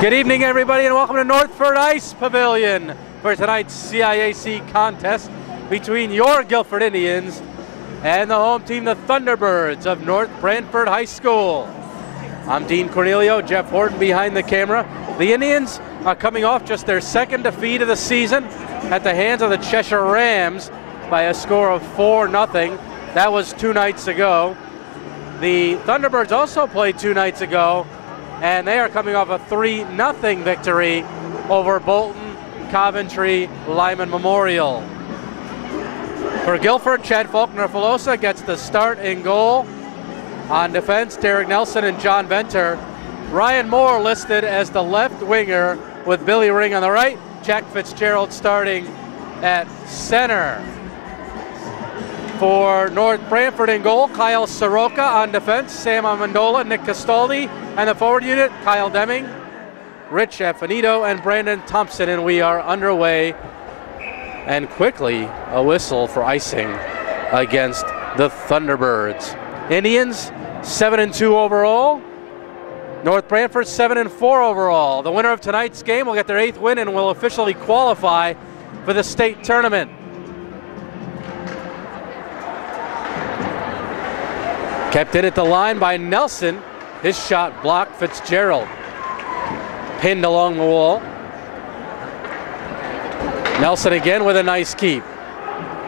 Good evening, everybody, and welcome to Northford Ice Pavilion for tonight's CIAC contest between your Guilford Indians and the home team, the Thunderbirds of North Branford High School. I'm Dean Cornelio, Jeff Horton behind the camera. The Indians are coming off just their second defeat of the season at the hands of the Cheshire Rams by a score of 4-0. That was 2 nights ago. The Thunderbirds also played 2 nights ago, and they are coming off a 3-0 victory over Bolton, Coventry, Lyman Memorial. For Guilford, Chad Faulkner-Filosa gets the start in goal. On defense, Derek Nelson and John Venter. Ryan Moore listed as the left winger with Billy Ring on the right. Jack Fitzgerald starting at center. For North Branford in goal, Kyle Soroka. On defense, Sam Amendola, Nick Castaldi, and the forward unit, Kyle Deming, Rich Affinito, and Brandon Thompson. And we are underway, and quickly a whistle for icing against the Thunderbirds. Indians 7-2 overall. North Branford 7-4 overall. The winner of tonight's game will get their 8th win and will officially qualify for the state tournament. Kept in at the line by Nelson. His shot blocked. Fitzgerald pinned along the wall. Nelson again with a nice keep.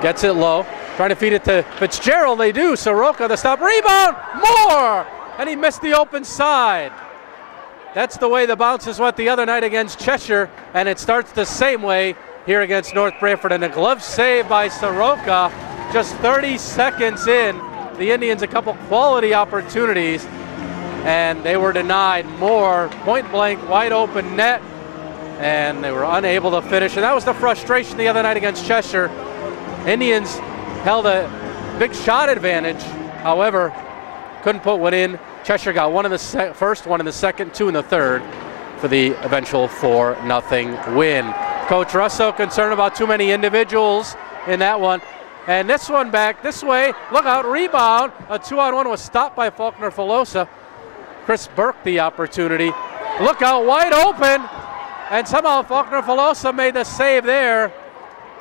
Gets it low. Trying to feed it to Fitzgerald. They do. Soroka, the stop. Rebound. Moore! And he missed the open side. That's the way the bounces went the other night against Cheshire, and it starts the same way here against North Branford. And a glove save by Soroka just 30 seconds in. The Indians a couple quality opportunities, and they were denied. Moore, point blank, wide open net, and they were unable to finish. And that was the frustration the other night against Cheshire. Indians held a big shot advantage, however, couldn't put one in. Cheshire got one in the first, one in the second, 2 in the third for the eventual 4-0 win. Coach Russo concerned about too many individuals in that one. And this one back this way, look out, rebound. A 2-on-1 was stopped by Faulkner-Filosa. Chris Burke the opportunity. Look out, wide open. And somehow Faulkner-Filosa made the save there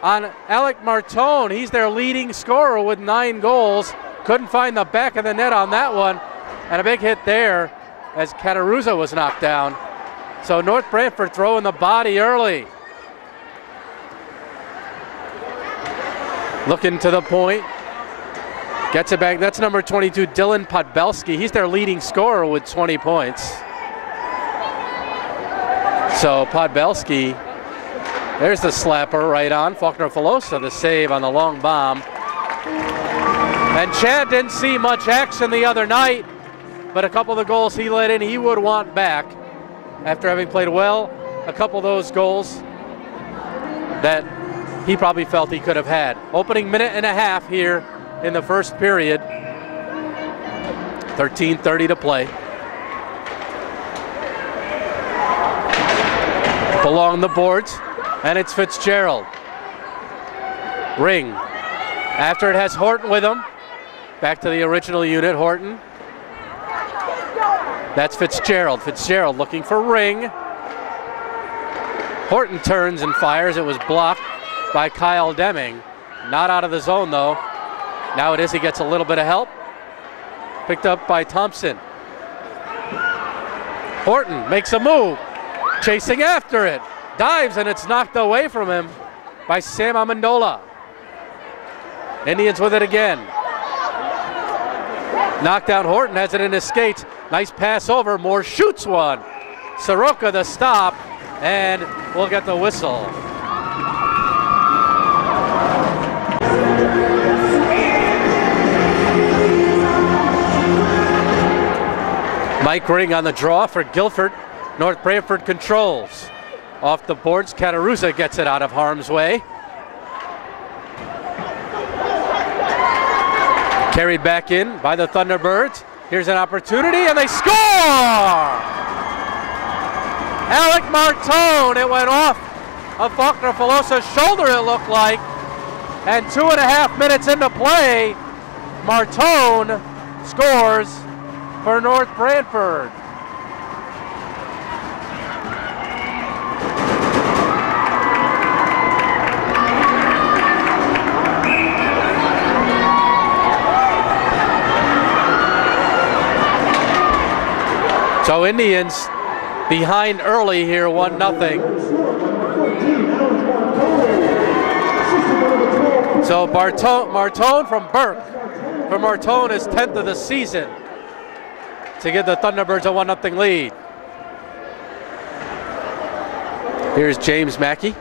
on Alec Martone. He's their leading scorer with 9 goals. Couldn't find the back of the net on that one. And a big hit there as Cataruza was knocked down. So North Branford throwing the body early. Looking to the point, gets it back. That's number 22, Dylan Podbelski. He's their leading scorer with 20 points. So Podbelski, there's the slapper right on. Faulkner-Filosa, the save on the long bomb. And Chad didn't see much action the other night, but a couple of the goals he let in, he would want back after having played well. A couple of those goals that he probably felt he could have had. Opening minute and a half here in the first period. 13:30 to play. Along the boards, and it's Fitzgerald. Ring. After it has Horton with him. Back to the original unit, Horton. That's Fitzgerald. Fitzgerald looking for Ring. Horton turns and fires. It was blocked by Kyle Deming. Not out of the zone though. Now it is, he gets a little bit of help. Picked up by Thompson. Horton makes a move. Chasing after it. Dives and it's knocked away from him by Sam Amendola. Indians with it again. Knocked down Horton, has it in his skates. Nice pass over, Moore shoots one. Soroka the stop, and we'll get the whistle. Mike Ring on the draw for Guilford. North Branford controls. Off the boards, Cataruza gets it out of harm's way. Carried back in by the Thunderbirds. Here's an opportunity, and they score! Alec Martone, it went off of Faulkner-Filosa's shoulder, it looked like. And 2.5 minutes into play, Martone scores for North Branford. So Indians behind early here, 1-0. So Martone from Burke. For Martone is 10th of the season to give the Thunderbirds a 1-0 lead. Here's James Mackey.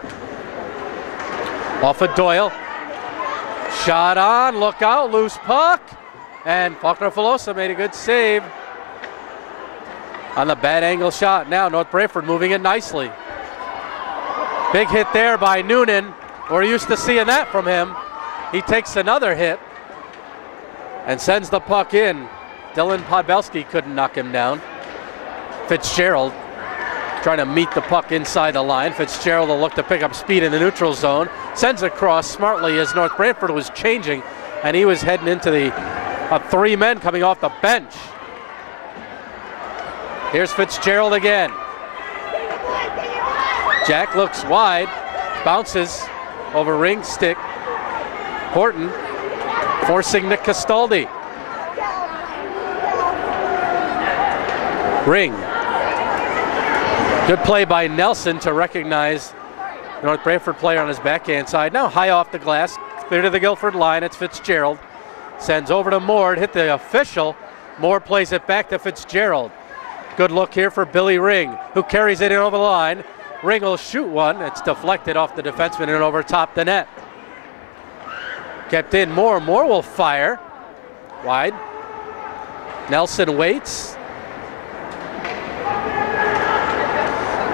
Off of Doyle. Shot on, look out, loose puck. And Faulkner Filosa made a good save on the bad angle shot. Now North Branford moving it nicely. Big hit there by Noonan. We're used to seeing that from him. He takes another hit and sends the puck in. Dylan Podbelski couldn't knock him down. Fitzgerald trying to meet the puck inside the line. Fitzgerald will look to pick up speed in the neutral zone. Sends across smartly as North Branford was changing, and he was heading into the 3 men coming off the bench. Here's Fitzgerald again. Jack looks wide, bounces over ring stick. Horton forcing Nick Castaldi. Ring. Good play by Nelson to recognize the North Branford player on his backhand side. Now high off the glass, clear to the Guilford line. It's Fitzgerald. Sends over to Moore, hit the official. Moore plays it back to Fitzgerald. Good look here for Billy Ring, who carries it in over the line. Ring will shoot one. It's deflected off the defenseman and over top the net. Kept in Moore. Moore will fire. Wide. Nelson waits.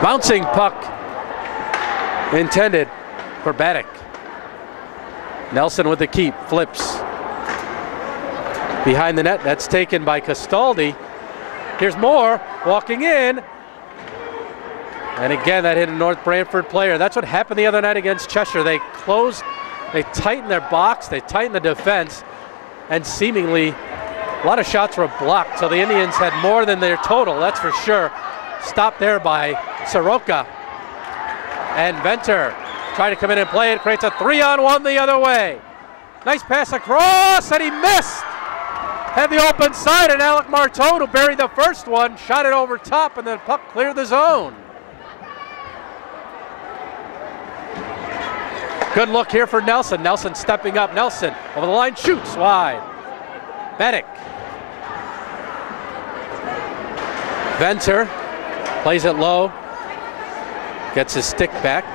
Bouncing puck intended for Baddock. Nelson with the keep, flips. Behind the net, that's taken by Castaldi. Here's Moore walking in. And again, that hit a North Branford player. That's what happened the other night against Cheshire. They closed, they tightened their box, they tightened the defense, and seemingly a lot of shots were blocked. So the Indians had more than their total, that's for sure. Stopped there by Soroka. And Venter trying to come in and play it, creates a 3-on-1 the other way. Nice pass across, and he missed. Had the open side, and Alec Martone, who buried the first one, shot it over top, and the puck cleared the zone. Good look here for Nelson. Nelson stepping up. Nelson over the line, shoots wide. Baddock. Venter plays it low. Gets his stick back.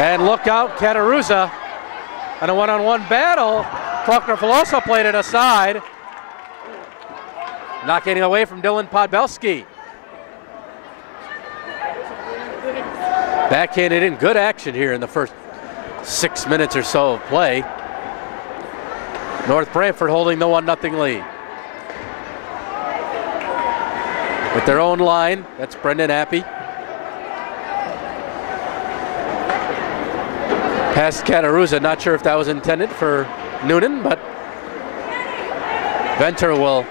And look out, Cataruza. And a one-on-one battle. Faulkner Filosa played it aside. Not getting away from Dylan Podbelski. Backhanded in, good action here in the first 6 minutes or so of play. North Branford holding the 1-0 lead. With their own line, that's Brendan Appy. Past Cataruza, not sure if that was intended for Noonan, but Venter will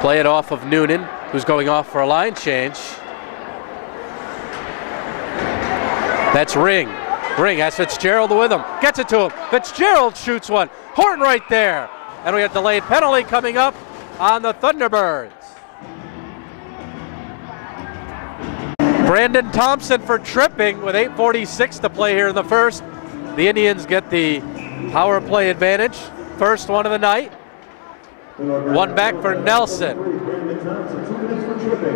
play it off of Noonan, who's going off for a line change. That's Ring. Ring has Fitzgerald with him. Gets it to him. Fitzgerald shoots one. Horton right there. And we have delayed penalty coming up on the Thunderbirds. Brandon Thompson for tripping with 8:46 to play here in the first. The Indians get the power play advantage. First one of the night. One back for Nelson.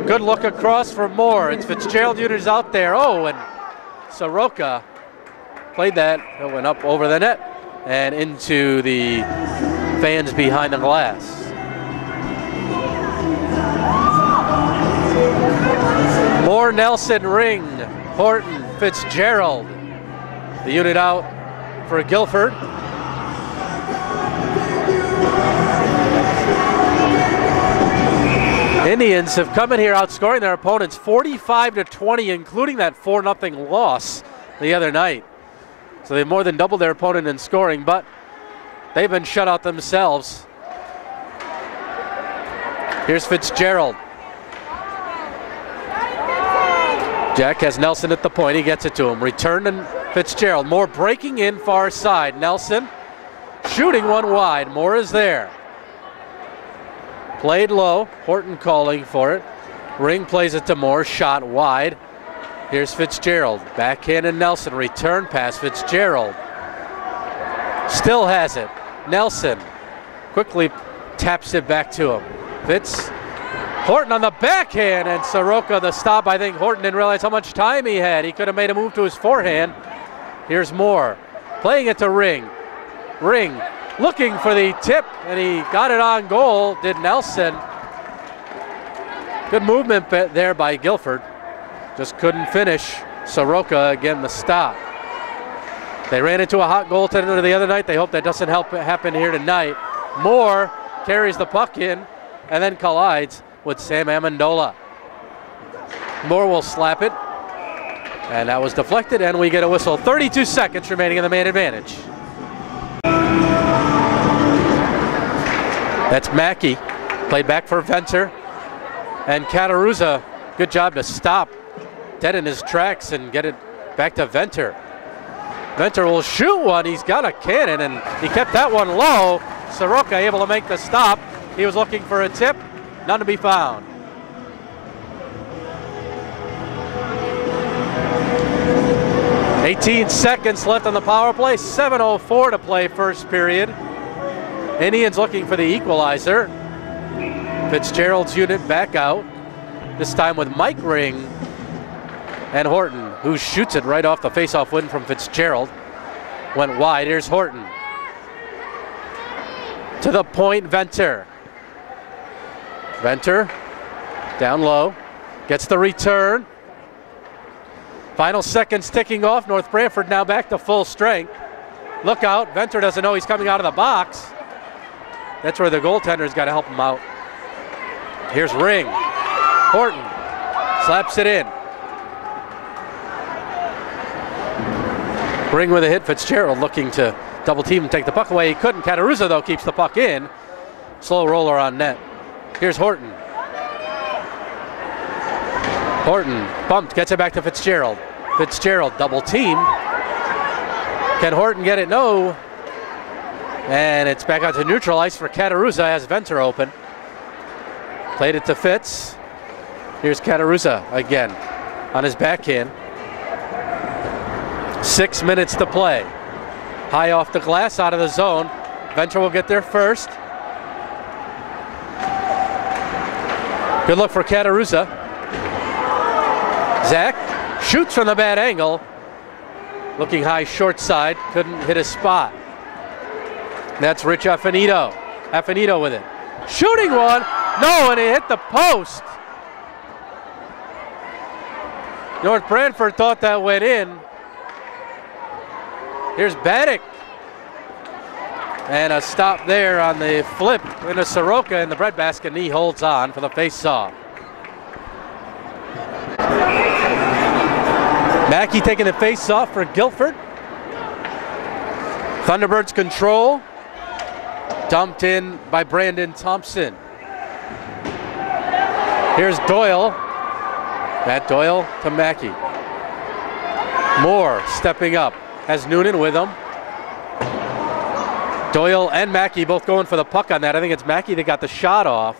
Good look across for Moore. It's Fitzgerald Jr.'s out there. Oh, and Soroka played that. It went up over the net and into the fans behind the glass. Moore, Nelson, Ring, Horton, Fitzgerald. The unit out for Guilford. Indians have come in here outscoring their opponents 45-20, including that 4-0 loss the other night. So they've more than doubled their opponent in scoring, but they've been shut out themselves. Here's Fitzgerald. Jack has Nelson at the point. He gets it to him. Return to Fitzgerald. Moore breaking in far side. Nelson shooting one wide. Moore is there. Played low, Horton calling for it. Ring plays it to Moore, shot wide. Here's Fitzgerald, backhand and Nelson, return pass, Fitzgerald. Still has it, Nelson quickly taps it back to him. Fitz, Horton on the backhand, and Soroka the stop. I think Horton didn't realize how much time he had. He could have made a move to his forehand. Here's Moore, playing it to Ring. Ring looking for the tip, and he got it on goal, did Nelson. Good movement there by Guilford. Just couldn't finish. Soroka again the stop. They ran into a hot goaltender the other night. They hope that doesn't happen here tonight. Moore carries the puck in and then collides with Sam Amendola. Moore will slap it, and that was deflected, and we get a whistle. 32 seconds remaining in the man advantage. That's Mackey, played back for Venter, and Cataruzza, good job to stop dead in his tracks and get it back to Venter. Venter will shoot one, he's got a cannon, and he kept that one low. Soroka able to make the stop. He was looking for a tip, none to be found. "18 seconds left on the power play, 7:04 to play first period. Indians looking for the equalizer. Fitzgerald's unit back out, this time with Mike Ring and Horton, who shoots it right off the face-off win from Fitzgerald. Went wide, here's Horton. To the point, Venter. Venter, down low, gets the return. Final seconds ticking off. North Branford now back to full strength. Look out, Venter doesn't know he's coming out of the box. That's where the goaltender's got to help him out. Here's Ring. Horton slaps it in. Ring with a hit. Fitzgerald looking to double team and take the puck away. He couldn't. Cataruzza, though, keeps the puck in. Slow roller on net. Here's Horton. Horton bumped, gets it back to Fitzgerald. Fitzgerald double team. Can Horton get it? No. And it's back out to neutral ice for Cataruzza as Venter open. Played it to Fitz. Here's Cataruzza again on his backhand. 6 minutes to play. High off the glass, out of the zone. Venter will get there first. Good look for Cataruzza. Zach shoots from the bad angle. Looking high short side, couldn't hit a spot. That's Rich Affinito. Affinito with it. Shooting one, no, and it hit the post. North Branford thought that went in. Here's Baddick. And a stop there on the flip into Soroka in the breadbasket, and he holds on for the face-off. Mackey taking the face-off for Guilford. Thunderbirds control. Dumped in by Brandon Thompson. Here's Doyle. Matt Doyle to Mackey. Moore stepping up. Has Noonan with him. Doyle and Mackey both going for the puck on that. I think it's Mackey that got the shot off.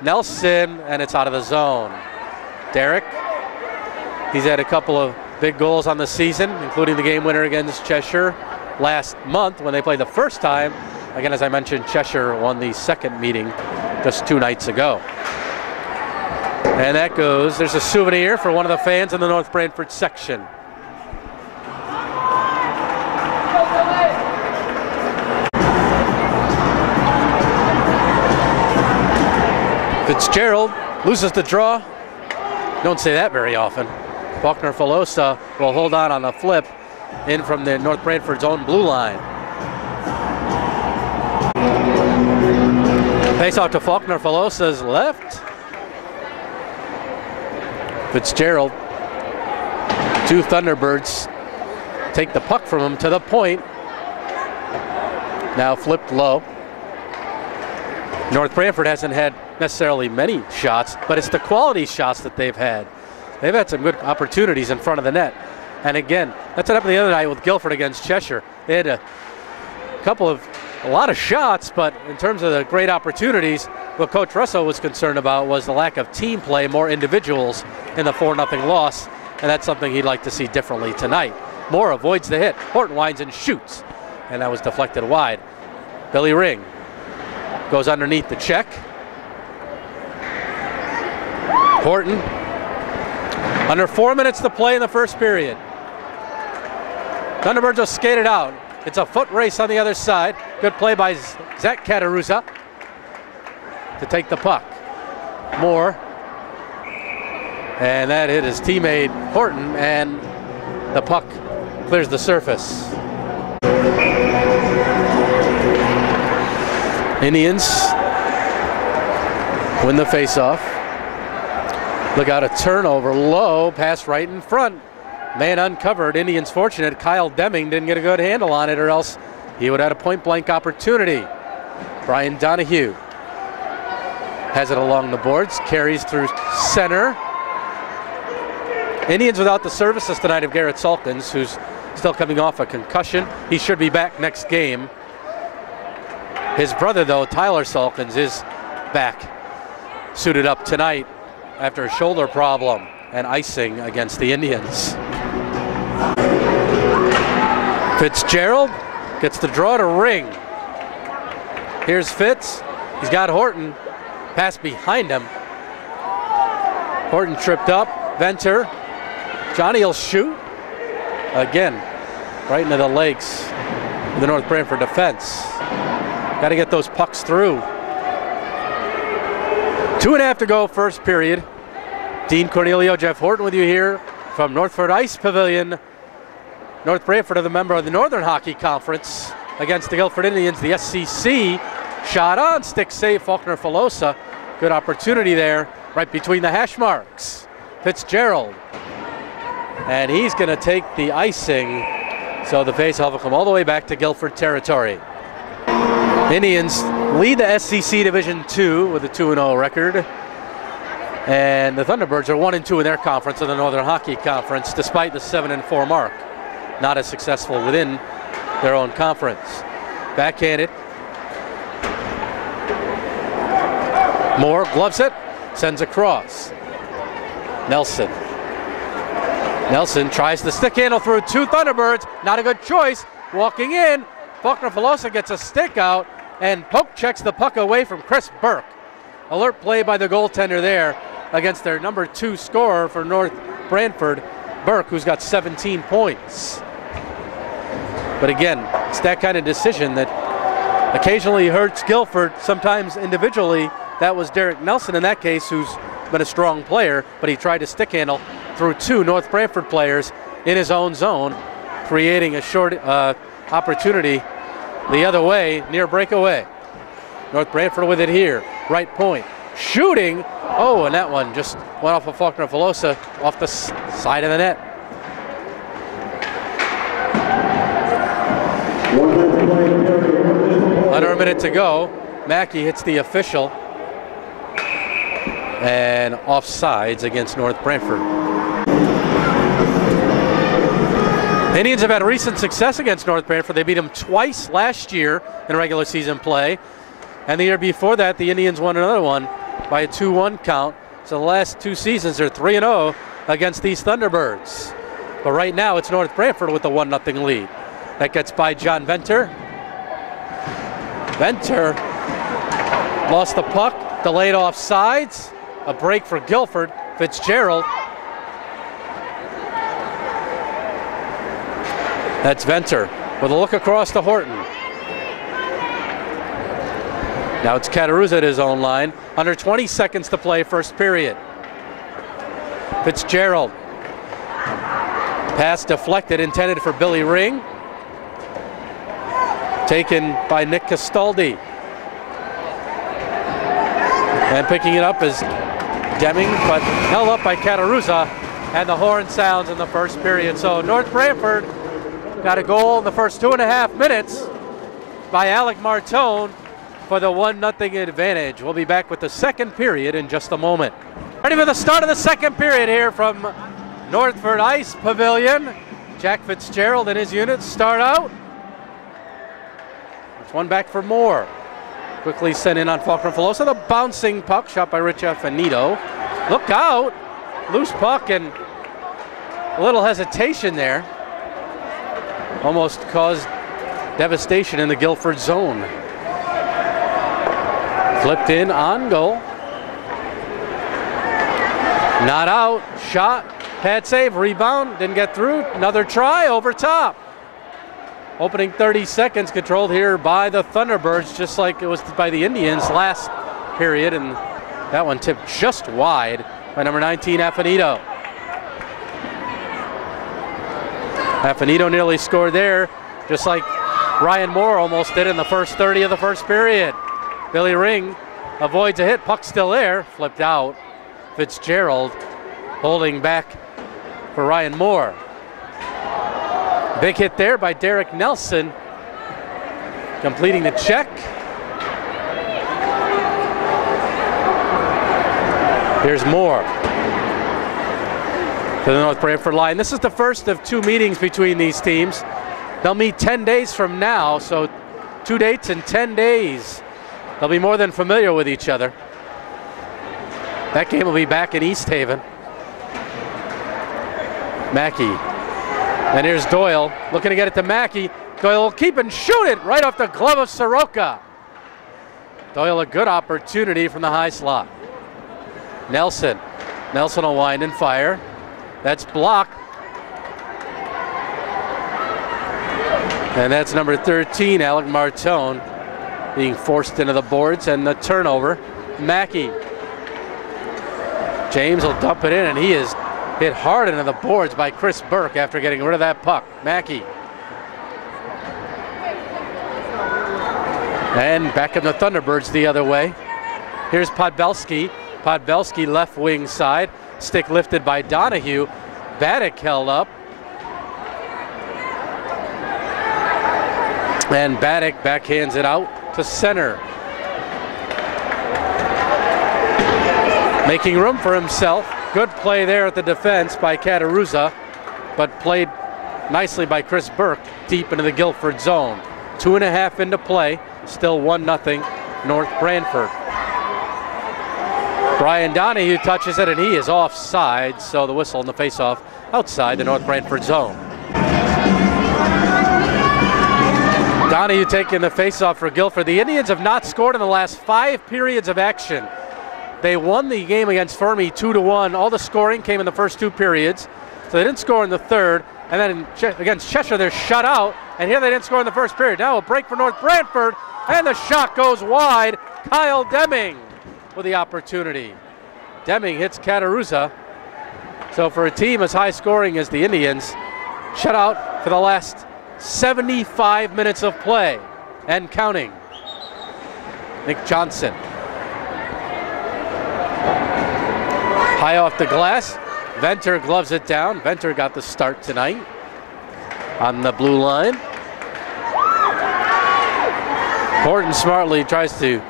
Nelson, and it's out of the zone. Derek, he's had a couple of big goals on the season, including the game winner against Cheshire last month when they played the first time. Again, as I mentioned, Cheshire won the second meeting just 2 nights ago. And that goes, there's a souvenir for one of the fans in the North Branford section. Fitzgerald loses the draw. Don't say that very often. Faulkner-Filosa will hold on the flip in from the North Branford's own blue line. Face off to Faulkner-Filosa's left. Fitzgerald. 2 Thunderbirds take the puck from him to the point. Now flipped low. North Branford hasn't had necessarily many shots, but it's the quality shots that they've had. They've had some good opportunities in front of the net. And again, that's what happened the other night with Guilford against Cheshire. They had a couple of a lot of shots, but in terms of the great opportunities, what Coach Russo was concerned about was the lack of team play, more individuals in the 4-0 loss, and that's something he'd like to see differently tonight. Moore avoids the hit. Horton winds and shoots, and that was deflected wide. Billy Ring goes underneath the check. Horton, under 4 minutes to play in the first period. Thunderbirds will skate it out. It's a foot race on the other side. Good play by Zach Kataruza to take the puck. Moore, and that hit his teammate Horton, and the puck clears the surface. Indians win the faceoff. Look out, a turnover, low, pass right in front. Man uncovered, Indians fortunate. Kyle Deming didn't get a good handle on it, or else he would have had a point-blank opportunity. Brian Donahue has it along the boards, carries through center. Indians without the services tonight of Garrett Salkins, who's still coming off a concussion. He should be back next game. His brother, though, Tyler Salkins, is back, suited up tonight after a shoulder problem and icing against the Indians. Fitzgerald gets the draw to Ring. Here's Fitz. He's got Horton. Pass behind him. Horton tripped up. Venter. Johnny will shoot. Again, right into the legs of the North Branford defense. Got to get those pucks through. 2.5 to go, first period. Dean Cornelio, Jeff Horton with you here from Northford Ice Pavilion. North Branford are the member of the Northern Hockey Conference against the Guilford Indians. The SCC shot on, stick save, Faulkner Filosa. Good opportunity there, right between the hash marks. Fitzgerald, and he's going to take the icing, so the faceoff will come all the way back to Guilford territory. Indians lead the SCC Division II with a 2-0 record. And the Thunderbirds are 1-2 in their conference in the Northern Hockey Conference, despite the 7-4 mark. Not as successful within their own conference. Backhanded. Moore gloves it, sends across. Nelson. Nelson tries the stick handle through two Thunderbirds. Not a good choice. Walking in, Faulkner Filosa gets a stick out and poke checks the puck away from Chris Burke. Alert play by the goaltender there against their number 2 scorer for North Branford, Burke, who's got 17 points. But again, it's that kind of decision that occasionally hurts Guilford, sometimes individually. That was Derek Nelson in that case, who's been a strong player, but he tried to stick handle through 2 North Branford players in his own zone, creating a short opportunity the other way, near breakaway. North Branford with it here, right point. Shooting, oh, and that one just went off of Faulkner Filosa off the side of the net. Under a minute to go. Mackey hits the official, and offsides against North Branford. Indians have had recent success against North Branford. They beat them twice last year in regular season play, and the year before that, the Indians won another one by a 2-1 count. So the last 2 seasons, they're 3-0 against these Thunderbirds. But right now, it's North Branford with the 1-0 lead. That gets by John Venter. Venter lost the puck, delayed offsides. A break for Guilford. Fitzgerald. That's Venter with a look across to Horton. Now it's Kataruza at his own line. Under 20 seconds to play, first period. Fitzgerald. Pass deflected, intended for Billy Ring. Taken by Nick Castaldi. And picking it up is Deming, but held up by Kataruza, and the horn sounds in the first period. So North Branford got a goal in the first 2.5 minutes by Alec Martone for the 1-0 advantage. We'll be back with the second period in just a moment. Ready for the start of the second period here from Northford Ice Pavilion. Jack Fitzgerald and his unit start out. One back for Moore. Quickly sent in on Faulkner Filosa. The bouncing puck shot by Rich Affinito. Look out. Loose puck and a little hesitation there. Almost caused devastation in the Guilford zone. Flipped in on goal. Not out. Shot. Pad save. Rebound. Didn't get through. Another try over top. Opening 30 seconds controlled here by the Thunderbirds, just like it was by the Indians last period, and that one tipped just wide by number 19, Affinito. Affinito nearly scored there, just like Ryan Moore almost did in the first 30 of the first period. Billy Ring avoids a hit, puck still there, flipped out. Fitzgerald holding back for Ryan Moore. Big hit there by Derek Nelson, completing the check. Here's Moore to the North Branford line. This is the first of 2 meetings between these teams. They'll meet 10 days from now, so 2 dates in 10 days. They'll be more than familiar with each other. That game will be back in East Haven. Mackey. And here's Doyle, looking to get it to Mackey. Doyle will keep and shoot it right off the glove of Soroka. Doyle, a good opportunity from the high slot. Nelson. Nelson will wind and fire. That's blocked. And that's number 13, Alec Martone, being forced into the boards, and the turnover. Mackey. James will dump it in, and he is hit hard into the boards by Chris Burke after getting rid of that puck. Mackey. And back in the Thunderbirds the other way. Here's Podbelski. Podbelski left wing side. Stick lifted by Donahue. Baddock held up. And Baddock backhands it out to center. Making room for himself. Good play there at the defense by Cataruzza, but played nicely by Chris Burke deep into the Guilford zone. 2.5 into play, still 1-0 North Branford. Brian Donahue touches it, and he is offside, so the whistle and the faceoff outside the North Branford zone. Donahue taking the faceoff for Guilford. The Indians have not scored in the last 5 periods of action. They won the game against Fermi 2-1. All the scoring came in the first 2 periods. So they didn't score in the third. And then against Cheshire, they're shut out. And here they didn't score in the first period. Now a break for North Branford. And the shot goes wide. Kyle Deming with the opportunity. Deming hits Cataruzza. So for a team as high scoring as the Indians, shut out for the last 75 minutes of play and counting. Nick Johnson. High off the glass. Venter gloves it down. Venter got the start tonight on the blue line. Horton smartly tries to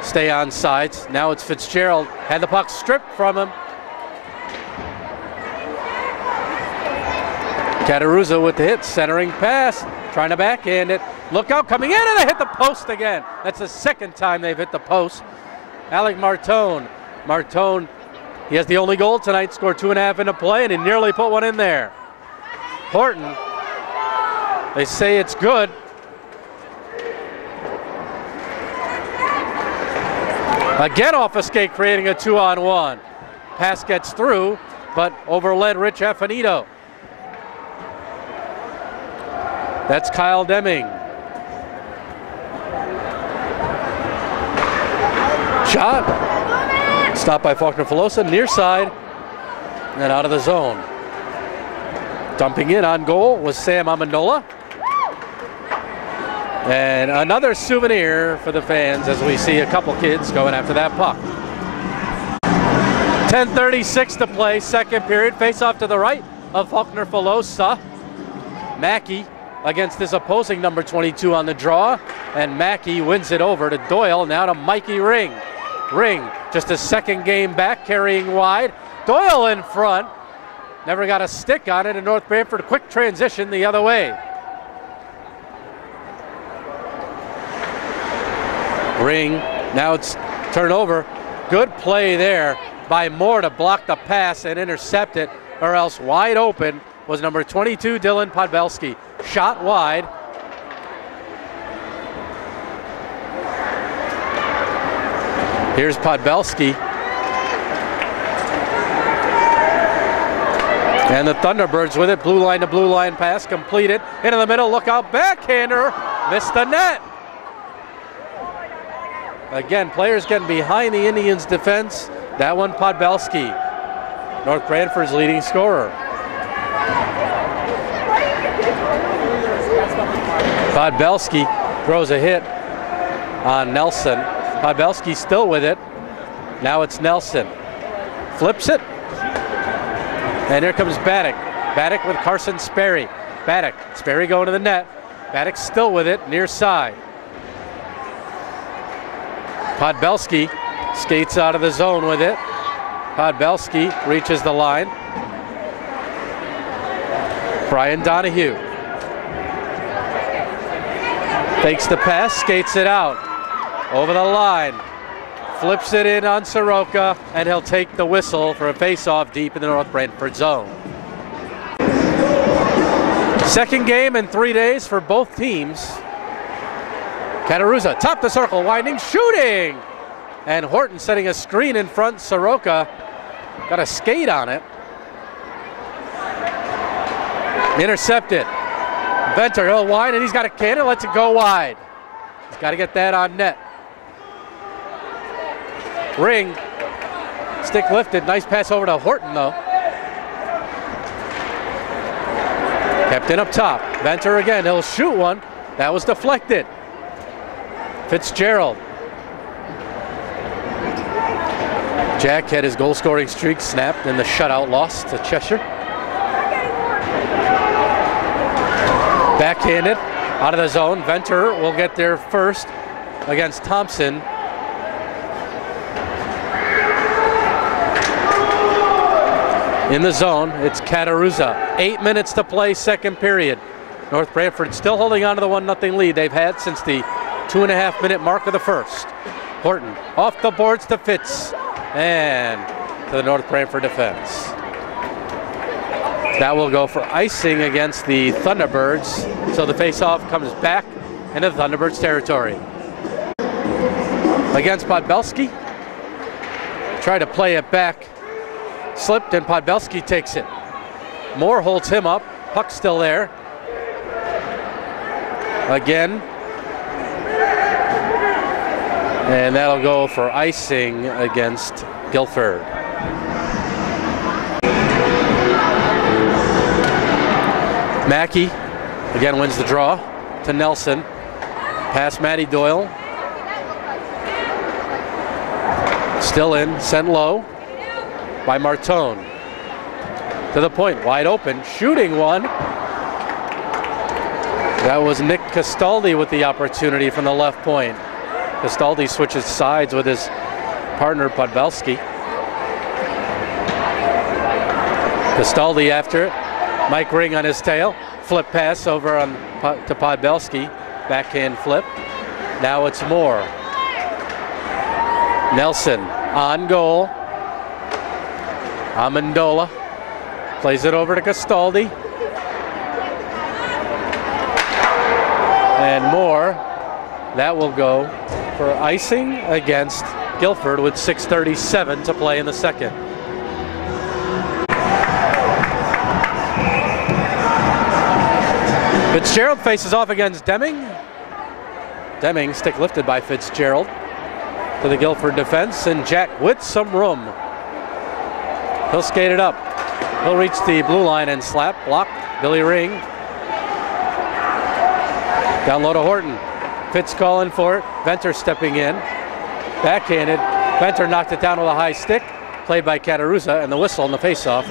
stay on sides. Now it's Fitzgerald. Had the puck stripped from him. Cataruzza with the hit, centering pass, trying to backhand it. Look out, coming in, and they hit the post again. That's the second time they've hit the post. Alec Martone. Martone, he has the only goal tonight, scored 2.5 into play, and he nearly put one in there. Horton, they say it's good. Again off a skate, creating a 2-on-1. Pass gets through, but overled Rich Affinito. That's Kyle Deming. Shot. Stopped by Faulkner Filosa, near side, and out of the zone. Dumping in on goal was Sam Amendola. And another souvenir for the fans as we see a couple kids going after that puck. 10:36 to play, second period. Face off to the right of Faulkner Filosa. Mackey against his opposing number 22 on the draw. And Mackey wins it over to Doyle, now to Mikey Ring. Ring, just a second game back, carrying wide. Doyle in front. Never got a stick on it, and North Branford, quick transition the other way. Ring, now it's turnover. Good play there by Moore to block the pass and intercept it, or else wide open was number 22, Dylan Podbelski. Shot wide. Here's Podbelski. And the Thunderbirds with it. Blue line to blue line pass completed. Into the middle, look out, backhander. Missed the net. Again, players getting behind the Indians' defense. That one, Podbelski, North Branford's leading scorer. Podbelski throws a hit on Nelson. Podbelski still with it. Now it's Nelson. Flips it. And here comes Baddock. Baddock with Carson Sperry. Baddock, Sperry going to the net. Baddock still with it, near side. Podbelski skates out of the zone with it. Podbelski reaches the line. Brian Donahue takes the pass, skates it out. Over the line. Flips it in on Soroka, and he'll take the whistle for a face-off deep in the North Branford zone. Second game in 3 days for both teams. Cataruza, top the circle, winding, shooting! And Horton setting a screen in front. Soroka got a skate on it. Intercepted. Venter, he'll wind, and he's got a cannon, lets it go wide. He's got to get that on net. Ring, stick lifted, nice pass over to Horton though. Kept in up top. Venter again, he'll shoot one. That was deflected. Fitzgerald. Jack had his goal scoring streak snapped in the shutout loss to Cheshire. Backhanded, out of the zone. Venter will get there first against Thompson. In the zone, it's Cataruza. 8 minutes to play, second period. North Branford still holding on to the 1-0 lead they've had since the 2.5-minute mark of the first. Horton off the boards to Fitz and to the North Branford defense. That will go for icing against the Thunderbirds, so the face-off comes back into the Thunderbirds territory. Against Podbelski, try to play it back. Slipped and Podbelski takes it. Moore holds him up. Puck still there. Again. And that'll go for icing against Guilford. Mackey again wins the draw to Nelson. Pass Matty Doyle. Still in, sent low by Martone. To the point, wide open, shooting one. That was Nick Castaldi with the opportunity from the left point. Castaldi switches sides with his partner Podbelski. Castaldi after it. Mike Ring on his tail. Flip pass over on to Podbelski. Backhand flip. Now it's Moore. Nelson on goal. Amendola plays it over to Castaldi. And Moore, that will go for icing against Guilford with 6:37 to play in the second. Fitzgerald faces off against Deming. Deming, stick lifted by Fitzgerald to the Guilford defense, and Jack with some room. He'll skate it up. He'll reach the blue line and slap. Block. Billy Ring. Down low to Horton. Fitz calling for it. Venter stepping in. Backhanded. Venter knocked it down with a high stick. Played by Cataruza, and the whistle in the faceoff.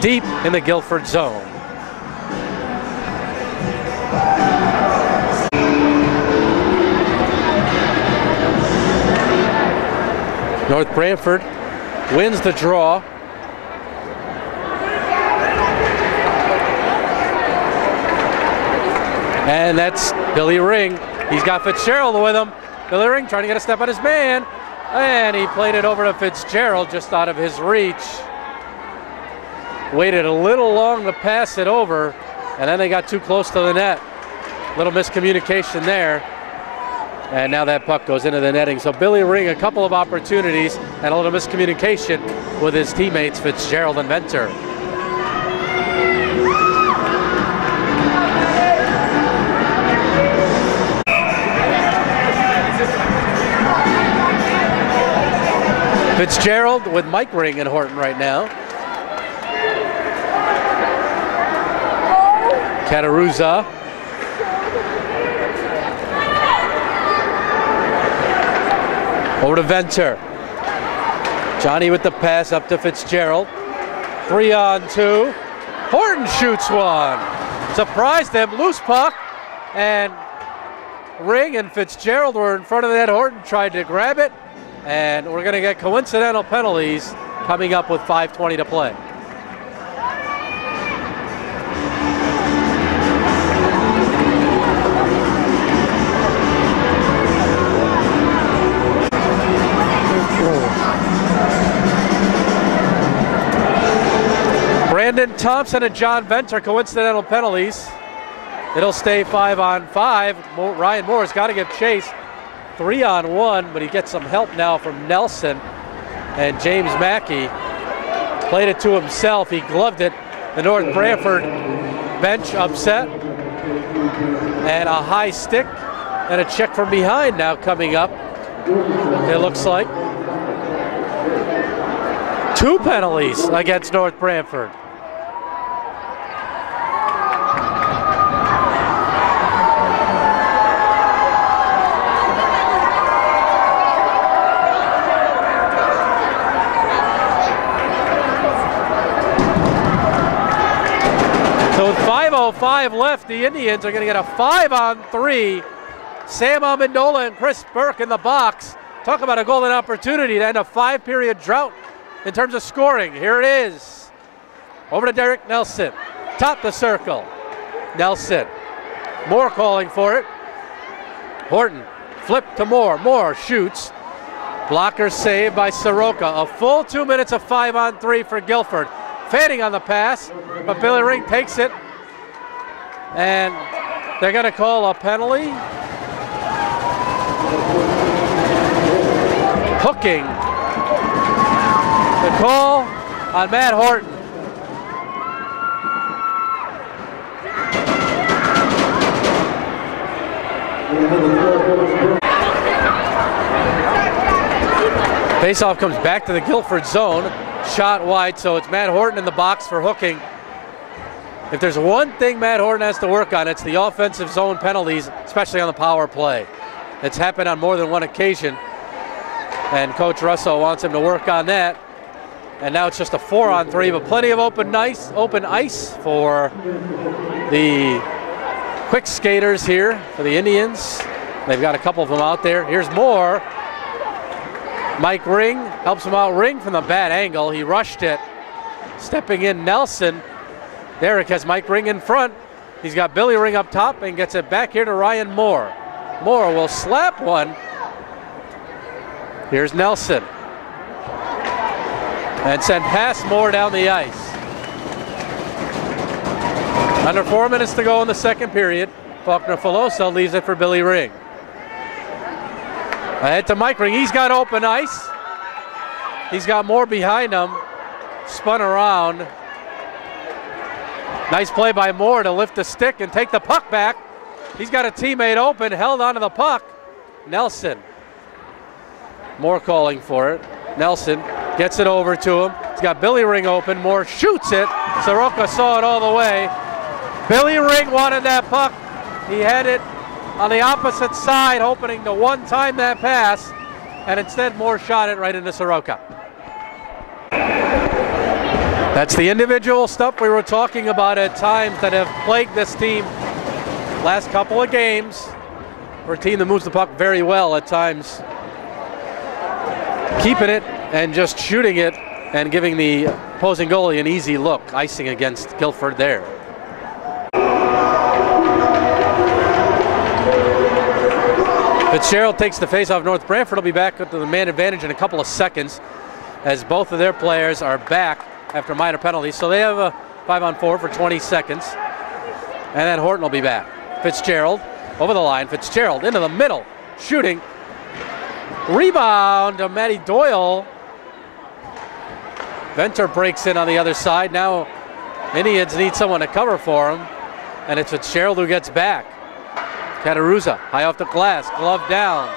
Deep in the Guilford zone. North Branford wins the draw. And that's Billy Ring. He's got Fitzgerald with him. Billy Ring trying to get a step on his man, and he played it over to Fitzgerald just out of his reach. Waited a little long to pass it over, and then they got too close to the net. Little miscommunication there. And now that puck goes into the netting. So Billy Ring, a couple of opportunities and a little miscommunication with his teammates Fitzgerald and Venter. Fitzgerald with Mike Ring and Horton right now. Kataruza. Over to Venter. Johnny with the pass up to Fitzgerald. 3-on-2. Horton shoots one. Surprised them. Loose puck. And Ring and Fitzgerald were in front of that. Horton tried to grab it. And we're going to get coincidental penalties coming up with 5:20 to play. Brandon Thompson and John Venter, coincidental penalties. It'll stay 5-on-5. Ryan Moore's got to get chased. 3-on-1, but he gets some help now from Nelson. And James Mackey played it to himself. He gloved it. The North Branford bench upset. And a high stick and a check from behind now coming up. It looks like 2 penalties against North Branford. So with 5:05 left, the Indians are going to get a 5-on-3. Sam Amendola and Chris Burke in the box. Talk about a golden opportunity to end a 5-period drought in terms of scoring. Here it is. Over to Derek Nelson. Top the circle. Nelson. Moore calling for it. Horton. Flip to Moore. Moore shoots. Blocker saved by Soroka. A full 2 minutes of 5-on-3 for Guilford. Fanning on the pass, but Billy Ring takes it. And they're going to call a penalty. Hooking. The call on Matt Horton. Faceoff comes back to the Guilford zone. Shot wide, so it's Matt Horton in the box for hooking. If there's one thing Matt Horton has to work on, it's the offensive zone penalties, especially on the power play. It's happened on more than one occasion, and Coach Russo wants him to work on that. And now it's just a 4-on-3, but plenty of open ice for the quick skaters here for the Indians. They've got a couple of them out there. Here's Moore. Mike Ring helps him out. Ring from the bad angle. He rushed it. Stepping in Nelson. Derek has Mike Ring in front. He's got Billy Ring up top and gets it back here to Ryan Moore. Moore will slap one. Here's Nelson. And send past Moore down the ice. Under 4 minutes to go in the second period. Faulkner Filoso leaves it for Billy Ring. Ahead to Mike Ring. He's got open ice. He's got Moore behind him. Spun around. Nice play by Moore to lift the stick and take the puck back. He's got a teammate open, held onto the puck. Nelson. Moore calling for it. Nelson gets it over to him. He's got Billy Ring open. Moore shoots it. Soroka saw it all the way. Billy Ring wanted that puck. He had it on the opposite side, hoping to one-time that pass, and instead Moore shot it right into Soroka. That's the individual stuff we were talking about at times that have plagued this team last couple of games. For a team that moves the puck very well at times, keeping it and just shooting it and giving the opposing goalie an easy look, icing against Guilford there. Fitzgerald takes the face off North Branford. Will be back to the man advantage in a couple of seconds as both of their players are back after minor penalties. So they have a 5-on-4 for 20 seconds. And then Horton will be back. Fitzgerald over the line. Fitzgerald into the middle, shooting. Rebound to Matty Doyle. Venter breaks in on the other side. Now Indians need someone to cover for him, and it's Fitzgerald who gets back. Cataruza high off the glass, glove down.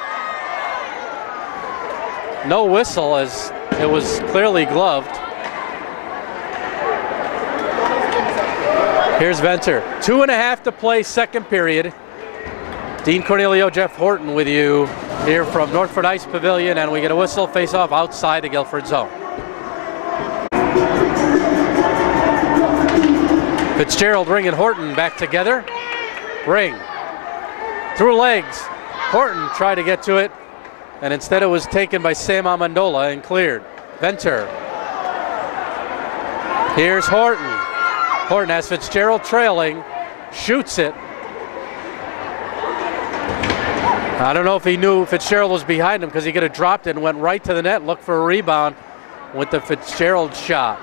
No whistle as it was clearly gloved. Here's Venter. 2.5 to play, second period. Dean Cornelio, Jeff Horton with you here from Northford Ice Pavilion, and we get a whistle face off outside the Guilford zone. Fitzgerald, Ring, and Horton back together. Ring through legs. Horton tried to get to it, and instead it was taken by Sam Amendola and cleared. Venter. Here's Horton. Horton has Fitzgerald trailing, shoots it. I don't know if he knew Fitzgerald was behind him because he could have dropped it and went right to the net, looked for a rebound with the Fitzgerald shot.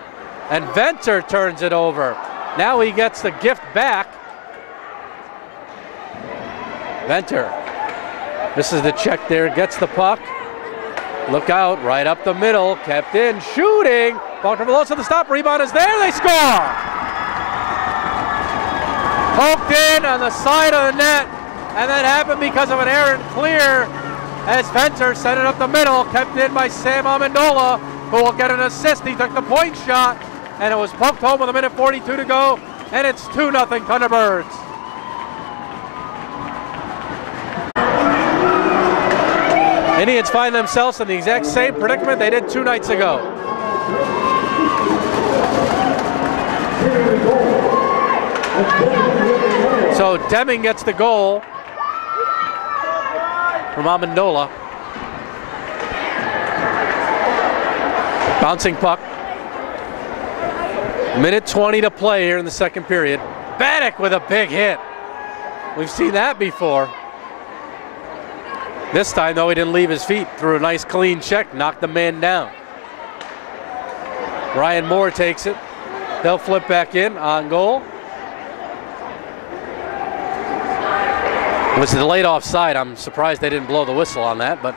And Venter turns it over. Now he gets the gift back. Venter. This is the check there, gets the puck. Look out, right up the middle, kept in, shooting. Ball below, so the stop, rebound is there, they score! Poked in on the side of the net, and that happened because of an errant clear as Venter sent it up the middle, kept in by Sam Amendola, who will get an assist. He took the point shot, and it was poked home with 1:42 to go, and it's 2-0 Thunderbirds. Indians find themselves in the exact same predicament they did 2 nights ago. So Deming gets the goal from Amendola. Bouncing puck. 1:20 to play here in the second period. Baddock with a big hit. We've seen that before. This time, though, he didn't leave his feet. Threw a nice clean check, knocked the man down. Ryan Moore takes it. They'll flip back in on goal. It was delayed offside. I'm surprised they didn't blow the whistle on that, but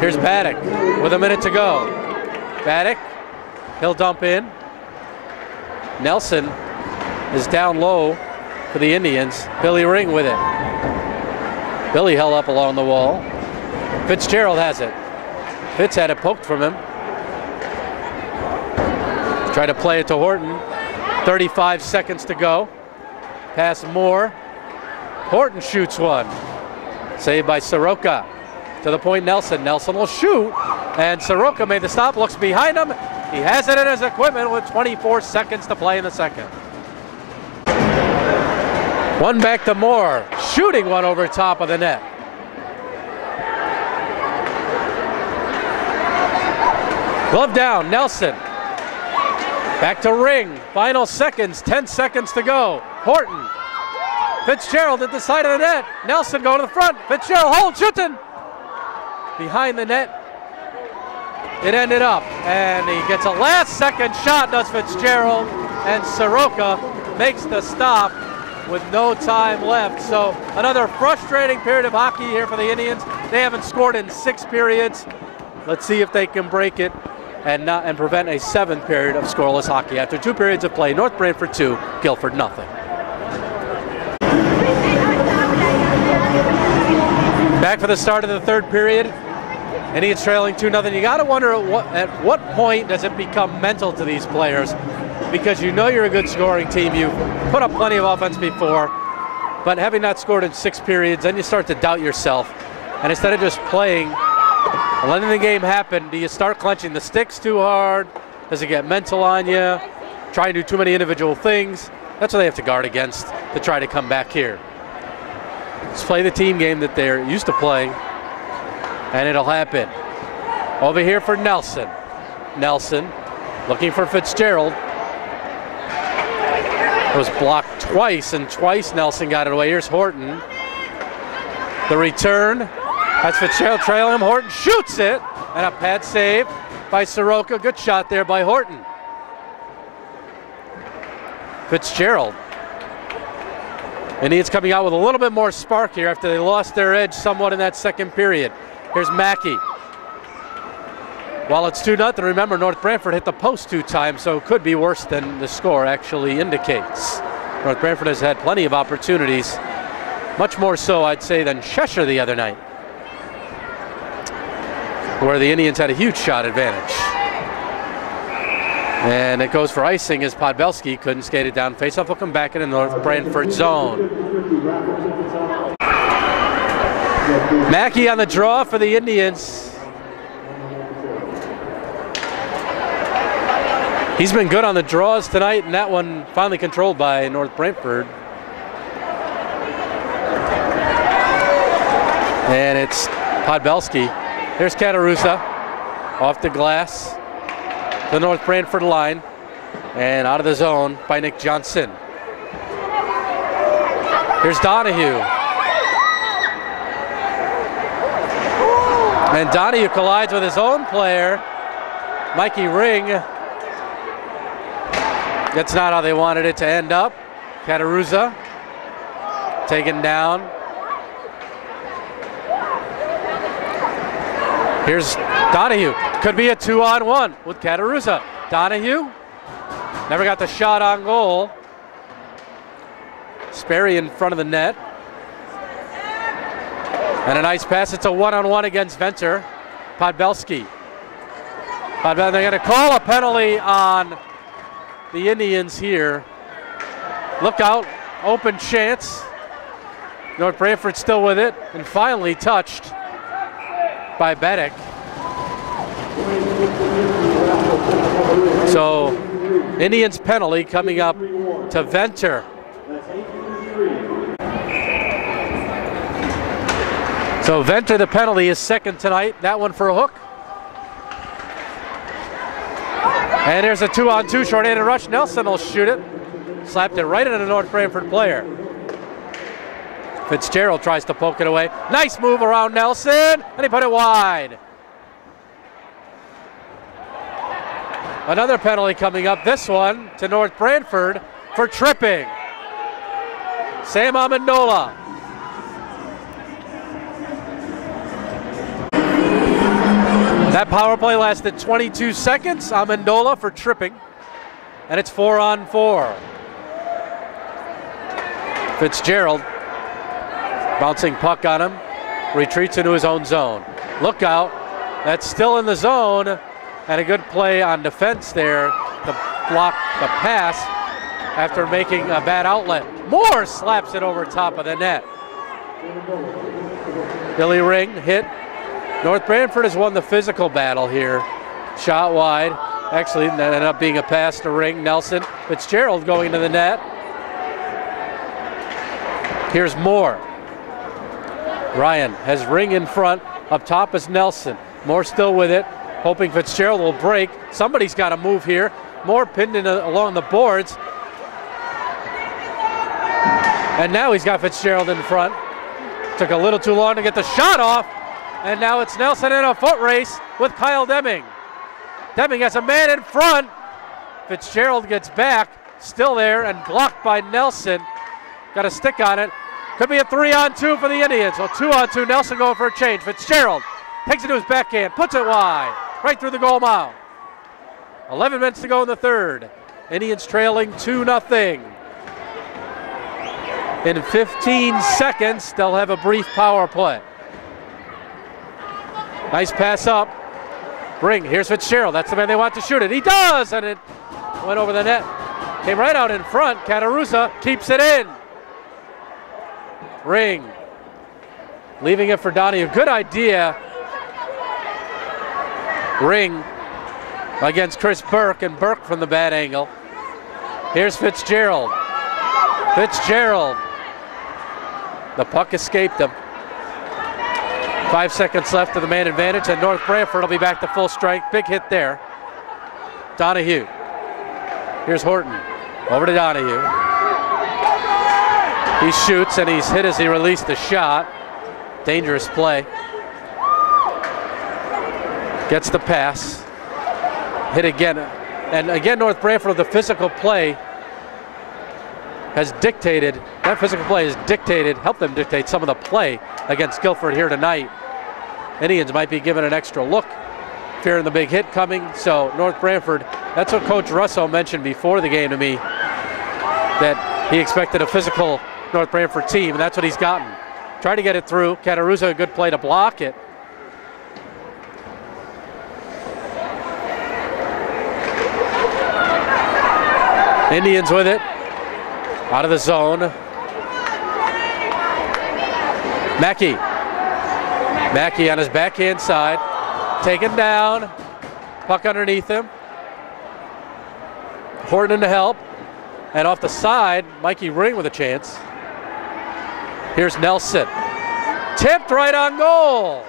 here's Baddock with 1 minute to go. Baddock, he'll dump in. Nelson is down low for the Indians. Billy Ring with it. Billy held up along the wall. Fitzgerald has it. Fitz had it poked from him. Try to play it to Horton. 35 seconds to go. Pass Moore. Horton shoots one. Saved by Soroka. To the point Nelson. Nelson will shoot. And Soroka made the stop. Looks behind him. He has it in his equipment with 24 seconds to play in the second. One back to Moore. Shooting one over top of the net. Glove down. Nelson. Back to Ring. Final seconds. 10 seconds to go. Horton. Fitzgerald at the side of the net. Nelson going to the front. Fitzgerald holds, shooting. Behind the net. It ended up. And he gets a last second shot, does Fitzgerald. And Soroka makes the stop with no time left. So another frustrating period of hockey here for the Indians. They haven't scored in 6 periods. Let's see if they can break it and prevent a 7th period of scoreless hockey. After 2 periods of play, North Branford 2, Guilford nothing. Back for the start of the 3rd period. Indians trailing 2-0. You got to wonder at what point does it become mental to these players? Because you know you're a good scoring team. You've put up plenty of offense before, but having not scored in 6 periods, then you start to doubt yourself. And instead of just playing and letting the game happen, do you start clenching the sticks too hard? Does it get mental on you? Try and do too many individual things? That's what they have to guard against to try to come back here. Let's play the team game that they're used to playing, and it'll happen. Over here for Nelson. Nelson looking for Fitzgerald. It was blocked twice, and twice Nelson got it away. Here's Horton. The return. That's Fitzgerald trailing him. Horton shoots it. And a pad save by Soroka. Good shot there by Horton. Fitzgerald. Indians coming out with a little bit more spark here after they lost their edge somewhat in that second period. Here's Mackey. While it's 2-0, remember North Branford hit the post 2 times, so it could be worse than the score actually indicates. North Branford has had plenty of opportunities, much more so I'd say than Cheshire the other night, where the Indians had a huge shot advantage. And it goes for icing as Podbelski couldn't skate it down. Faceoff will come back in the North Branford zone. Mackey on the draw for the Indians. He's been good on the draws tonight, and that one finally controlled by North Branford. And it's Podbelski. Here's Catarusa off the glass. The North Branford line, and out of the zone by Nick Johnson. Here's Donahue. And Donahue collides with his own player, Mikey Ring. That's not how they wanted it to end up. Catarusa taken down. Here's Donahue. Could be a 2-on-1 with Catarusa. Donahue never got the shot on goal. Sperry in front of the net. And a nice pass. It's a 1-on-1 against Venter. Podbelski. They're going to call a penalty on the Indians here. Look out. Open chance. North Branford still with it. And finally touched by Bedek. So Indians penalty coming up to Venter. So Venter, the penalty, is second tonight. That one for a hook. And there's a 2-on-2 short-handed rush. Nelson will shoot it. Slapped it right into the North Branford player. Fitzgerald tries to poke it away. Nice move around Nelson, and he put it wide. Another penalty coming up, this one to North Branford for tripping. Sam Amendola. That power play lasted 22 seconds. Amendola for tripping, and it's 4-on-4. Fitzgerald bouncing puck on him, retreats into his own zone. Look out, that's still in the zone, and a good play on defense there to block the pass after making a bad outlet. Moore slaps it over top of the net. Billy Ring hit. North Branford has won the physical battle here. Shot wide. Actually, that ended up being a pass to Ring. Nelson. Fitzgerald going to the net. Here's Moore. Ryan has Ring in front. Up top is Nelson. Moore still with it, hoping Fitzgerald will break. Somebody's got to move here. Moore pinned in along the boards. And now he's got Fitzgerald in front. Took a little too long to get the shot off. And now it's Nelson in a foot race with Kyle Deming. Deming has a man in front. Fitzgerald gets back, still there, and blocked by Nelson. Got a stick on it. Could be a 3-on-2 for the Indians. So 2-on-2, Nelson going for a change. Fitzgerald takes it to his backhand, puts it wide, right through the goal mouth. 11 minutes to go in the third. Indians trailing 2-0. In 15 seconds, they'll have a brief power play. Nice pass up. Ring, here's Fitzgerald. That's the man they want to shoot it. He does, and it went over the net. Came right out in front. Catarusa keeps it in. Ring, leaving it for Donahue. Good idea. Ring against Chris Burke, and Burke from the bad angle. Here's Fitzgerald. Fitzgerald. The puck escaped him. 5 seconds left of the man advantage, and North Branford will be back to full strength. Big hit there. Donahue. Here's Horton. Over to Donahue. He shoots, and he's hit as he released the shot. Dangerous play. Gets the pass. Hit again. And again, North Branford with the physical play has dictated, that physical play has dictated, helped them dictate some of the play against Guilford here tonight. Indians might be given an extra look, fearing the big hit coming. So North Branford, that's what Coach Russo mentioned before the game to me, that he expected a physical North Branford team, and that's what he's gotten. Tried to get it through. Cataruzza, a good play to block it. Indians with it. Out of the zone. Mackey. Mackey on his backhand side. Taken down. Puck underneath him. Horton to help. And off the side, Mikey Ring with a chance. Here's Nelson. Tipped right on goal.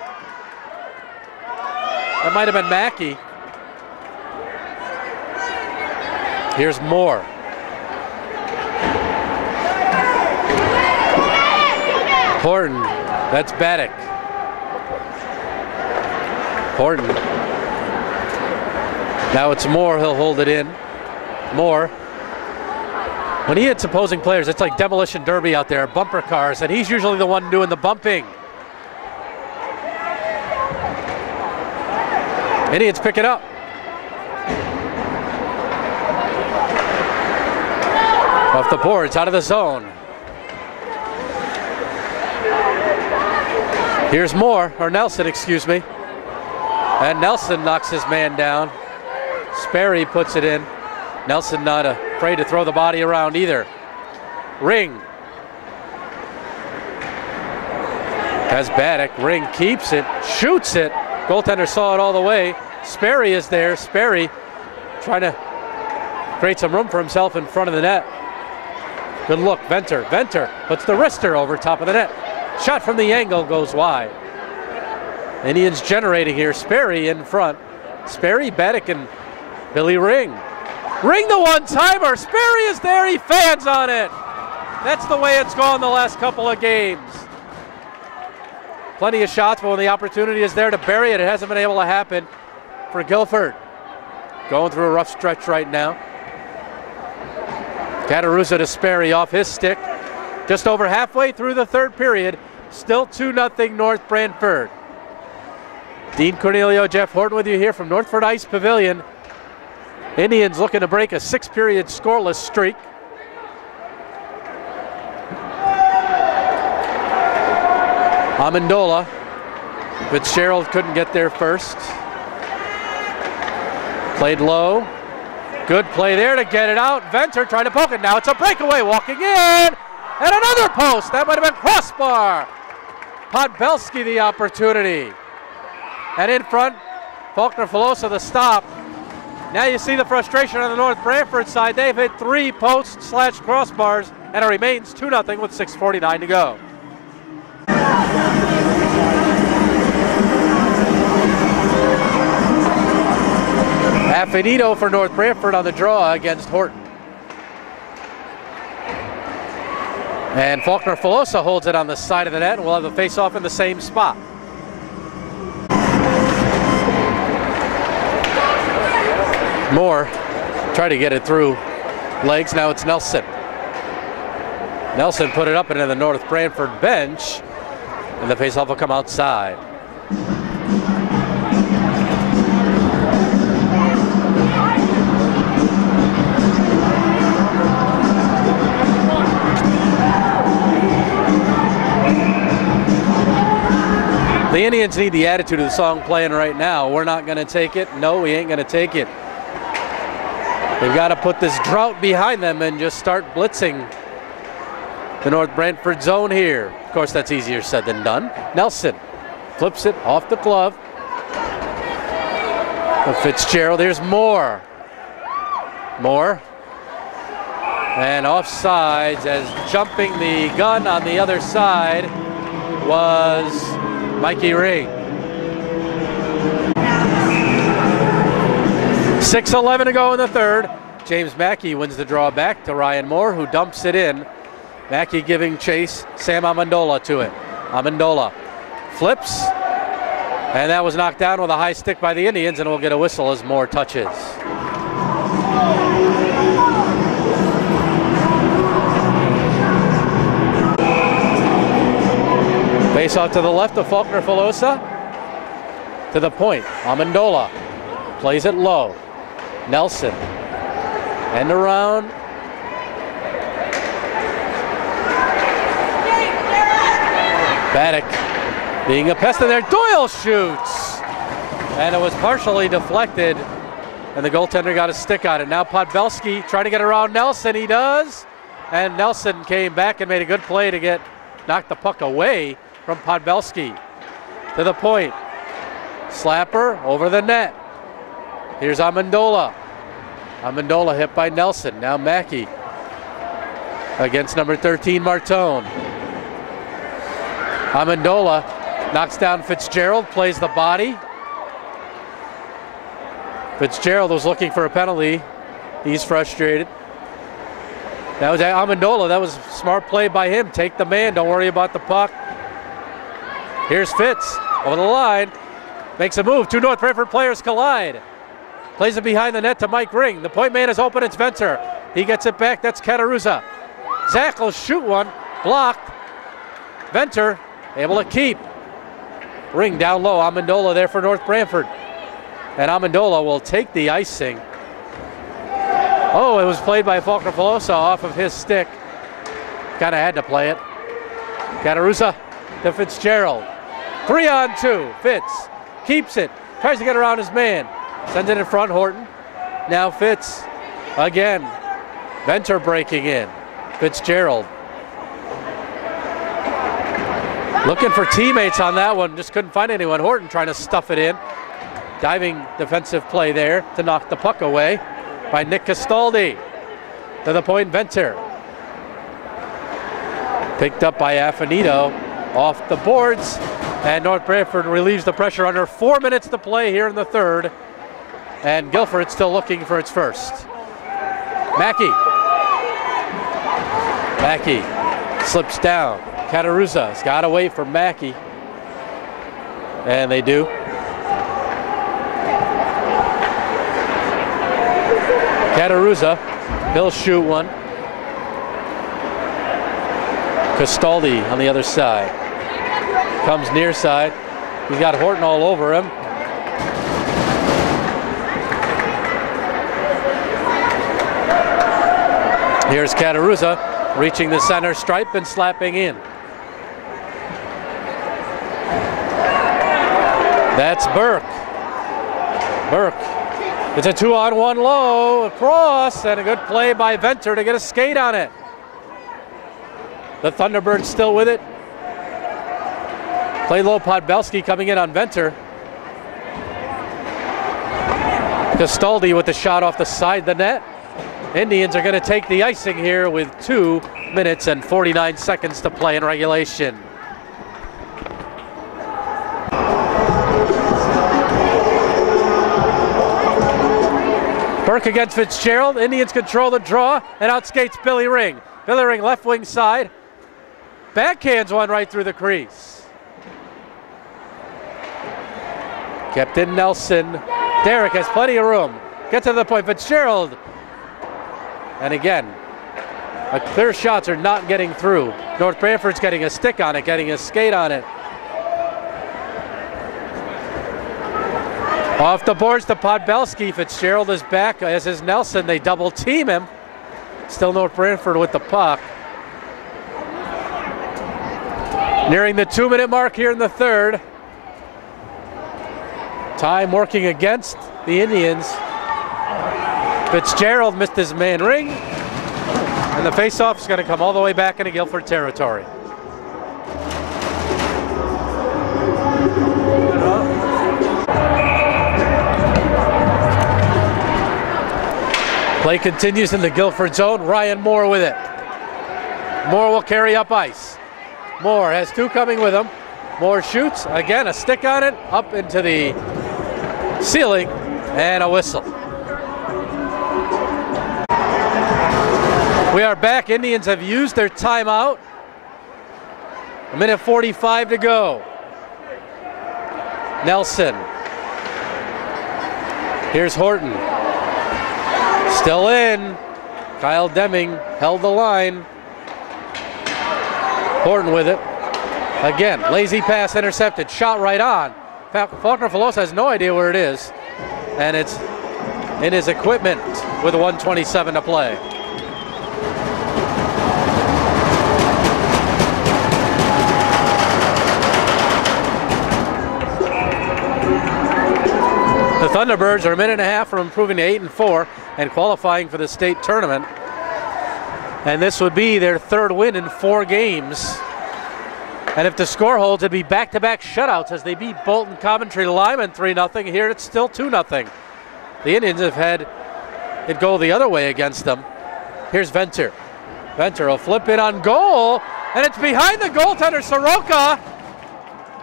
That might have been Mackey. Here's Moore. Horton, that's Baddock. Horton. Now it's Moore, he'll hold it in. Moore. When he hits opposing players, it's like demolition derby out there, bumper cars, and he's usually the one doing the bumping. Indians pick it up. Off the boards, out of the zone. Here's Moore, or Nelson, excuse me. And Nelson knocks his man down. Sperry puts it in. Nelson not afraid to throw the body around either. Ring. Has Baddock. Ring keeps it, shoots it. Goaltender saw it all the way. Sperry is there. Sperry trying to create some room for himself in front of the net. Good look, Venter. Venter puts the wrister over top of the net. Shot from the angle goes wide. Indians generating here. Sperry in front. Sperry, Baddock, and Billy Ring. Ring the one-timer. Sperry is there. He fans on it. That's the way it's gone the last couple of games. Plenty of shots, but when the opportunity is there to bury it, it hasn't been able to happen for Guilford. Going through a rough stretch right now. Cataruzza to Sperry off his stick. Just over halfway through the third period. Still 2-0 North Branford. Dean Cornelio, Jeff Horton with you here from Northford Ice Pavilion. Indians looking to break a 6-period scoreless streak. Amendola. Fitzgerald couldn't get there first. Played low. Good play there to get it out. Venter trying to poke it. Now it's a breakaway, walking in. And another post. That might have been crossbar. Podbelski the opportunity. And in front, Faulkner-Filosa the stop. Now you see the frustration on the North Branford side. They've hit 3 posts/crossbars, and it remains 2-0 with 6:49 to go. Affinito for North Branford on the draw against Horton. And Faulkner-Filosa holds it on the side of the net, and we'll have the face-off in the same spot. Moore try to get it through legs. Now it's Nelson. Nelson put it up into the North Branford bench, and the faceoff will come outside. The Indians need the attitude of the song playing right now. We're not going to take it. No, we ain't going to take it. They've got to put this drought behind them and just start blitzing the North Branford zone here. Of course, that's easier said than done. Nelson flips it off the glove. Fitzgerald, here's Moore. Moore. And offsides as jumping the gun on the other side was Mikey Ring. 6:11 to go in the third. James Mackey wins the draw back to Ryan Moore, who dumps it in. Mackey giving chase, Sam Amendola to it. Amendola Flips. And that was knocked down with a high stick by the Indians, and we'll get a whistle as Moore touches. Face off to the left of Faulkner-Filosa. To the point, Amendola plays it low. Nelson, end around. Baddock being a pest in there. Doyle shoots, and it was partially deflected, and the goaltender got a stick on it. Now Podbelski trying to get around Nelson. He does, and Nelson came back and made a good play to knock the puck away from Podbelski. To the point, slapper over the net. Here's Amendola. Amendola hit by Nelson. Now Mackey against number 13, Martone. Amendola knocks down Fitzgerald, plays the body. Fitzgerald was looking for a penalty. He's frustrated. That was Amendola. That was smart play by him. Take the man, don't worry about the puck. Here's Fitz over the line. Makes a move. Two North Branford players collide. Plays it behind the net to Mike Ring. The point man is open. It's Venter. He gets it back. That's Cataruzza. Zach will shoot one. Blocked. Venter able to keep. Ring down low. Amendola there for North Branford. And Amendola will take the icing. Oh, it was played by Faulkner-Filosa off of his stick. Kind of had to play it. Cataruzza to Fitzgerald. 3-on-2. Fitz keeps it. Tries to get around his man. Sends it in front, Horton. Now Fitz again. Venter breaking in. Fitzgerald. Looking for teammates on that one. Just couldn't find anyone. Horton trying to stuff it in. Diving defensive play there to knock the puck away by Nick Castaldi. To the point, Venter. Picked up by Affinito. Off the boards. And North Branford relieves the pressure under 4 minutes to play here in the third. And Guilford still looking for its first. Mackey. Mackey slips down. Cataruzza's got to wait for Mackey. And they do. Cataruzza, he'll shoot one. Castaldi on the other side. Comes near side. He's got Horton all over him. Here's Cataruzza reaching the center stripe and slapping in. That's Burke. Burke. It's a 2-on-1 low across, and a good play by Venter to get a skate on it. The Thunderbirds still with it. Play low, Podbelski coming in on Venter. Castaldi with the shot off the side of the net. Indians are going to take the icing here with 2 minutes and 49 seconds to play in regulation. Burke against Fitzgerald. Indians control the draw and outskates Billy Ring. Billy Ring left wing side. Backhands one right through the crease. Kept in Nelson. Derek has plenty of room. Get to the point. Fitzgerald. And again, clear shots are not getting through. North Branford's getting a stick on it, getting a skate on it. Off the boards to Podbelski. Fitzgerald is back, as is Nelson. They double team him. Still North Branford with the puck. Nearing the 2-minute mark here in the third. Time working against the Indians. Fitzgerald missed his man Ring. And the faceoff is going to come all the way back into Guilford territory. Play continues in the Guilford zone. Ryan Moore with it. Moore will carry up ice. Moore has 2 coming with him. Moore shoots. Again, a stick on it. Up into the ceiling. And a whistle. We are back. Indians have used their timeout. 1:45 to go. Nelson. Here's Horton. Still in. Kyle Deming held the line. Horton with it. Again, lazy pass intercepted. Shot right on. Faulkner-Filosa has no idea where it is. And it's in his equipment with 1:27 to play. The Thunderbirds are a minute and a half from improving to 8-4 and qualifying for the state tournament. And this would be their third win in 4 games. And if the score holds, it'd be back-to-back shutouts as they beat Bolton Coventry Lyman 3-0. Here it's still 2-0. The Indians have had it go the other way against them. Here's Venter. Venter will flip it on goal, and it's behind the goaltender, Soroka.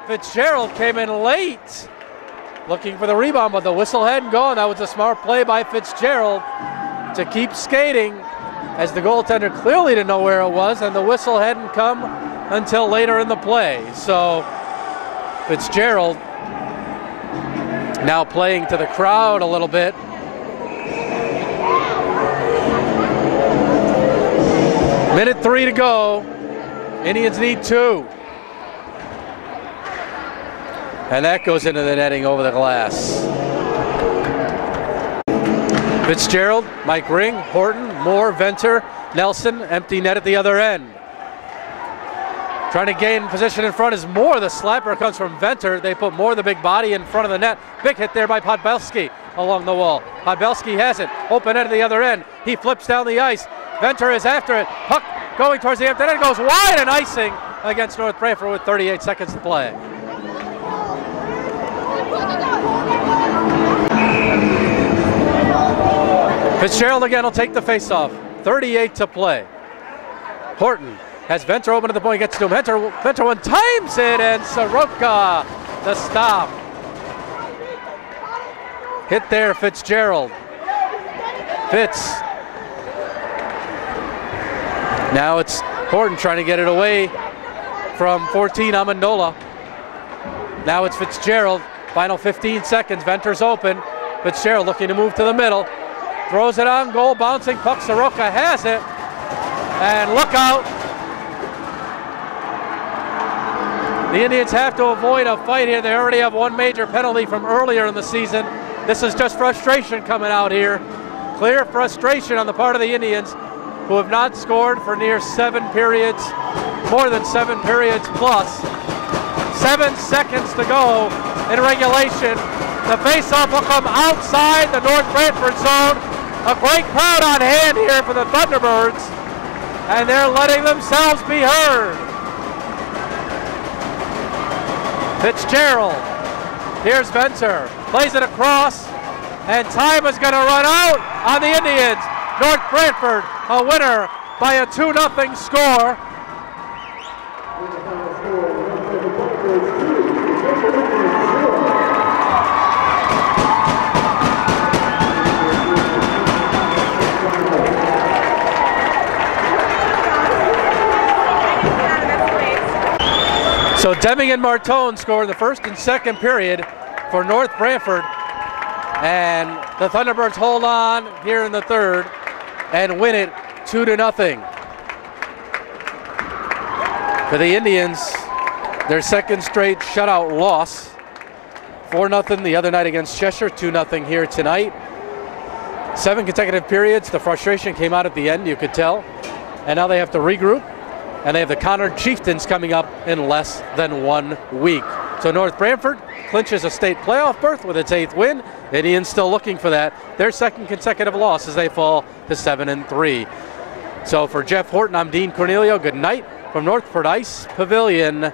Fitzgerald came in late, looking for the rebound, but the whistle hadn't gone. That was a smart play by Fitzgerald to keep skating, as the goaltender clearly didn't know where it was, and the whistle hadn't come until later in the play. So Fitzgerald now playing to the crowd a little bit. Minute 3 to go. Indians need 2. And that goes into the netting over the glass. Fitzgerald, Mike Ring, Horton, Moore, Venter, Nelson, empty net at the other end. Trying to gain position in front is Moore. The slapper comes from Venter. They put Moore, the big body, in front of the net. Big hit there by Podbelski along the wall. Podbelski has it. Open net at the other end. He flips down the ice. Venter is after it. Puck going towards the empty net. It goes wide and icing against North Branford with 38 seconds to play. Fitzgerald again will take the face-off. 38 to play. Horton has Venter open at the point, gets to him. Venter one times it, and Soroka the stop. Hit there, Fitzgerald. Fitz. Now it's Horton trying to get it away from 14, Amendola. Now it's Fitzgerald. Final 15 seconds. Venter's open. Fitzgerald looking to move to the middle. Throws it on goal, bouncing puck. Soroka has it. And look out. The Indians have to avoid a fight here. They already have one major penalty from earlier in the season. This is just frustration coming out here. Clear frustration on the part of the Indians, who have not scored for near 7 periods, more than 7 periods plus. 7 seconds to go in regulation. The faceoff will come outside the North Branford zone. A great crowd on hand here for the Thunderbirds, and they're letting themselves be heard. Fitzgerald, here's Venter, plays it across, and time is going to run out on the Indians. North Branford, a winner by a 2-0 score. So Deming and Martone score the first and second period for North Branford, and the Thunderbirds hold on here in the third and win it 2-0. For the Indians, their second straight shutout loss. 4-0 the other night against Cheshire, 2-0 here tonight. 7 consecutive periods. The frustration came out at the end, you could tell. And now they have to regroup. And they have the Connor Chieftains coming up in less than 1 week. So North Branford clinches a state playoff berth with its 8th win. Indians still looking for that. Their second consecutive loss as they fall to 7-3. So for Jeff Horton, I'm Dean Cornelio. Good night from Northford Ice Pavilion.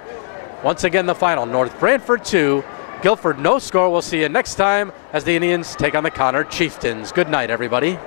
Once again, the final, North Branford 2, Guilford no score. We'll see you next time as the Indians take on the Connor Chieftains. Good night, everybody.